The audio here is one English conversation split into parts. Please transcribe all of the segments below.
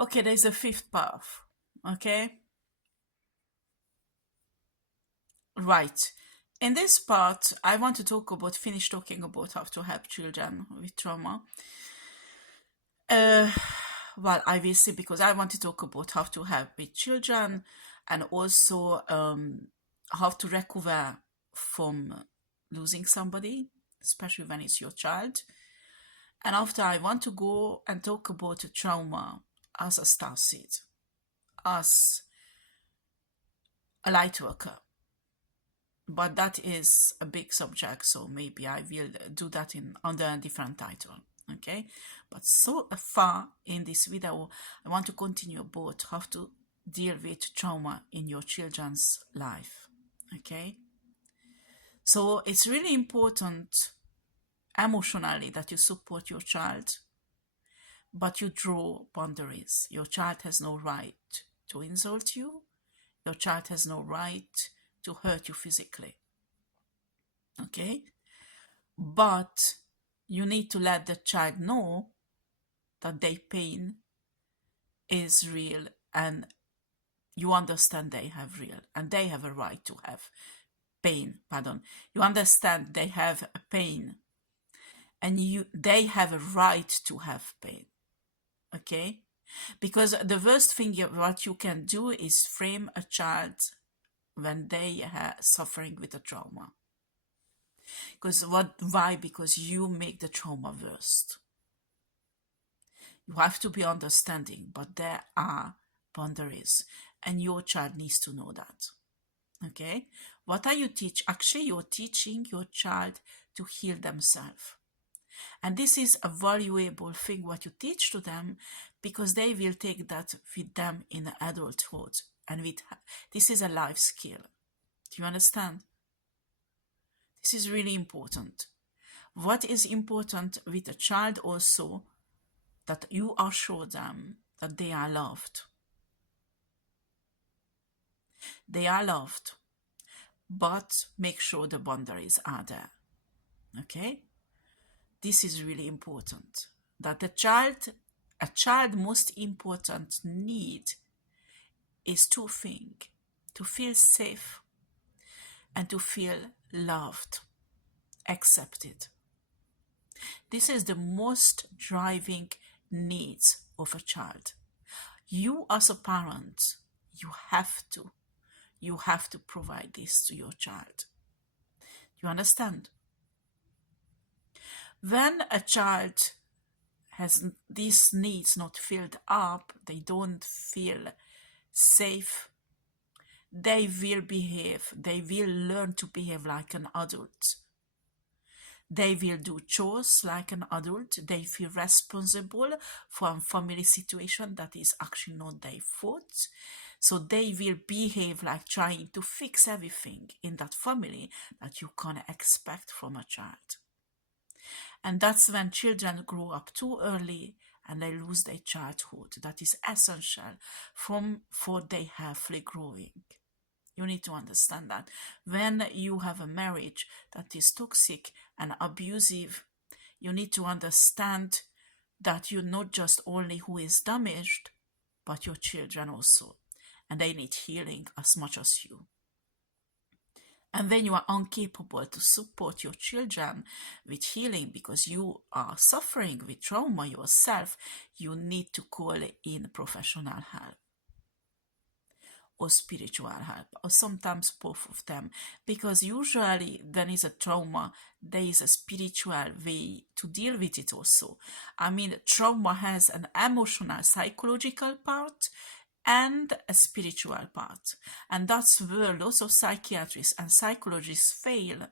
Okay, there's a fifth path. Okay, right. In this part, I want to finish talking about how to help children with trauma. Uh, well, I will see because I want to talk about how to help with children and also how to recover from losing somebody, especially when it's your child. And after, I want to go and talk about trauma as a star seed, as a light worker. But that is a big subject, so maybe I will do that in under a different title. Okay, but so far in this video, I want to continue about how to deal with trauma in your children's life. Okay, so it's really important emotionally that you support your child, but you draw boundaries. Your child has no right to insult you. Your child has no right to hurt you physically. Okay, but you need to let the child know that their pain is real and you understand they have real and they have a right to have pain. Pardon. You understand they have a pain and they have a right to have pain. Okay? Because the worst thing what you can do is frame a child when they are suffering with a trauma. Why? Because you make the trauma worse. You have to be understanding, but there are boundaries, and your child needs to know that. Okay? What are you teach? Actually, you're teaching your child to heal themselves. And this is a valuable thing what you teach to them because they will take that with them in adulthood. And this is a life skill. Do you understand? This is really important. What is important with a child also that you assure them that they are loved. They are loved, but make sure the boundaries are there. Okay? This is really important. That a child most important need is two things: to feel safe and to feel loved, accepted. This is the most driving needs of a child. You as a parent, you have to provide this to your child. You understand? When a child has these needs not filled up, they don't feel safe, they will learn to behave like an adult. They will do chores like an adult. They feel responsible for a family situation that is actually not their fault. So they will behave like trying to fix everything in that family that you can't expect from a child. And that's when children grow up too early and they lose their childhood. That is essential for their healthy growing. You need to understand that. When you have a marriage that is toxic and abusive, you need to understand that you're not just only who is damaged, but your children also. And they need healing as much as you. And when you are incapable to support your children with healing because you are suffering with trauma yourself, you need to call in professional help or spiritual help, or sometimes both of them, because usually when is a trauma, there is a spiritual way to deal with it also. I mean, trauma has an emotional, psychological part and a spiritual part. And that's where lots of psychiatrists and psychologists fail,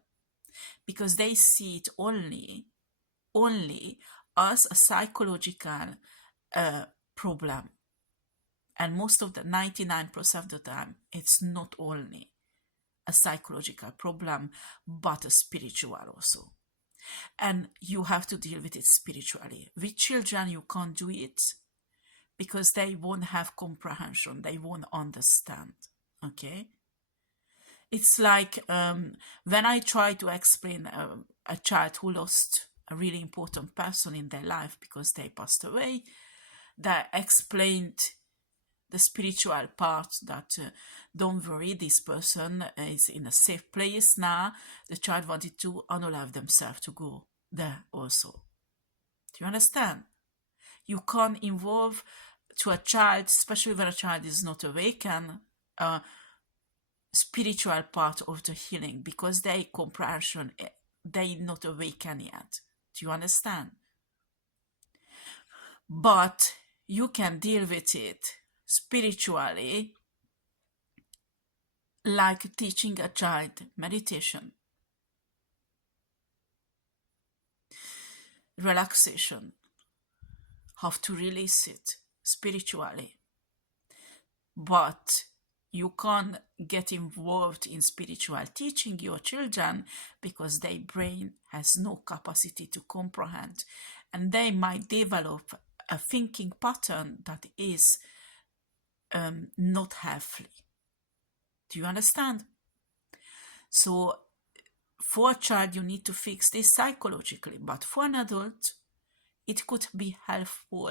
because they see it only as a psychological problem. And most of the 99% of the time, it's not only a psychological problem, but a spiritual also. And you have to deal with it spiritually. With children, you can't do it because they won't have comprehension. They won't understand. Okay? It's like when I try to explain a child who lost a really important person in their life because they passed away, that explained the spiritual part, that don't worry, this person is in a safe place now. The child wanted to unalive themselves to go there also. Do you understand? You can't involve to a child, especially when a child is not awakened, spiritual part of the healing, because their comprehension, they not awaken yet. Do you understand? But you can deal with it spiritually, like teaching a child meditation, relaxation, how to release it spiritually. But you can't get involved in spiritual teaching your children because their brain has no capacity to comprehend, and they might develop a thinking pattern that is not healthy. Do you understand? So for a child, you need to fix this psychologically, but for an adult, it could be helpful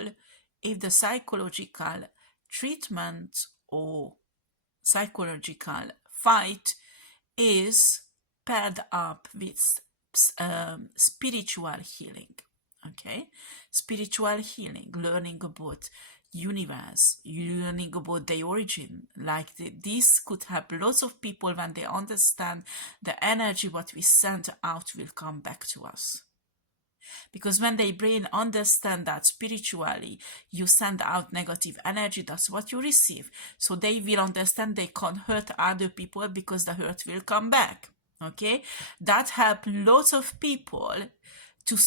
if the psychological treatment or psychological fight is paired up with spiritual healing. Okay, spiritual healing, learning about universe, learning about the origin. Like this could help lots of people when they understand the energy what we send out will come back to us. Because when their brain understand that spiritually you send out negative energy, that's what you receive. So they will understand they can't hurt other people because the hurt will come back. Okay, that help lots of people to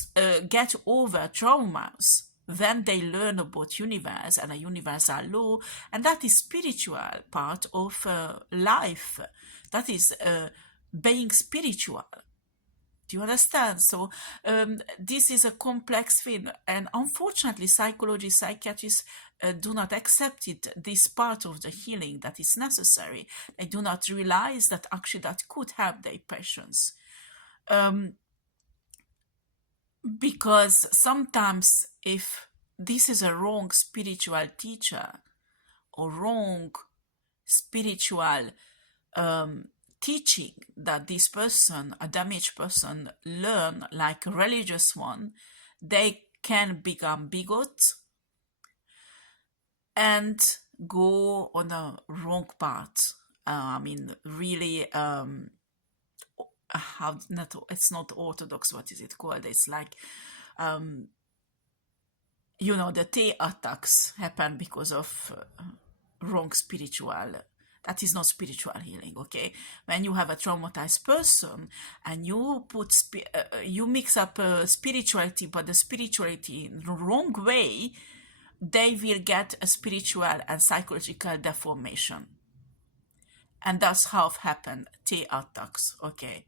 get over traumas when they learn about universe and a universal law, and that is spiritual part of life. That is being spiritual. Do you understand? So this is a complex thing, and unfortunately, psychologists, psychiatrists do not accept it. This part of the healing that is necessary. They do not realize that actually that could help their patients. Because sometimes if this is a wrong spiritual teacher or wrong spiritual teaching that this person, a damaged person, learn, like a religious one, they can become bigots and go on a wrong path. Really, it's not orthodox. What is it called? It's like, the T attacks happen because of wrong spiritual. That is not spiritual healing, okay? When you have a traumatized person and you put you mix up spirituality, but the spirituality in the wrong way, they will get a spiritual and psychological deformation, and that's how it happened. T attacks, okay?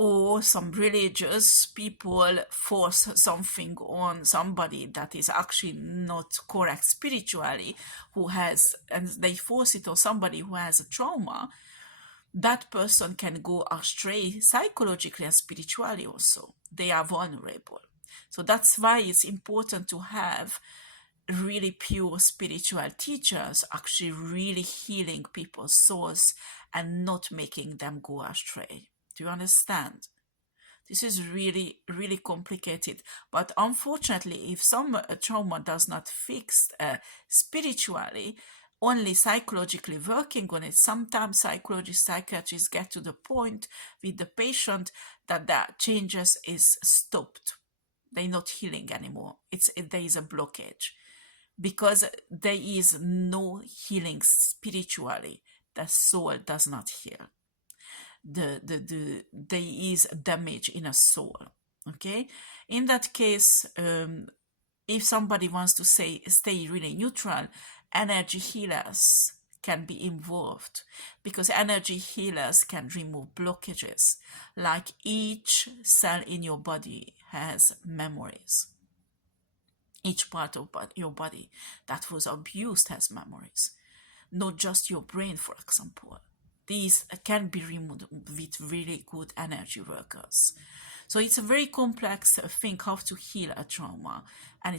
Or some religious people force something on somebody that is actually not correct spiritually, and they force it on somebody who has a trauma. That person can go astray psychologically and spiritually also. They are vulnerable. So that's why it's important to have really pure spiritual teachers actually really healing people's souls and not making them go astray. Do you understand? This is really, really complicated. But unfortunately, if some trauma does not fix spiritually, only psychologically working on it, sometimes psychologists, psychiatrists get to the point with the patient that the changes is stopped. They're not healing anymore. There is a blockage because there is no healing spiritually. The soul does not heal. There is damage in a soul. Okay, in that case, if somebody wants to stay really neutral, energy healers can be involved, because energy healers can remove blockages. Like each cell in your body has memories. Each part of your body that was abused has memories, not just your brain, for example. these can be removed with really good energy workers. So it's a very complex thing how to heal a trauma, and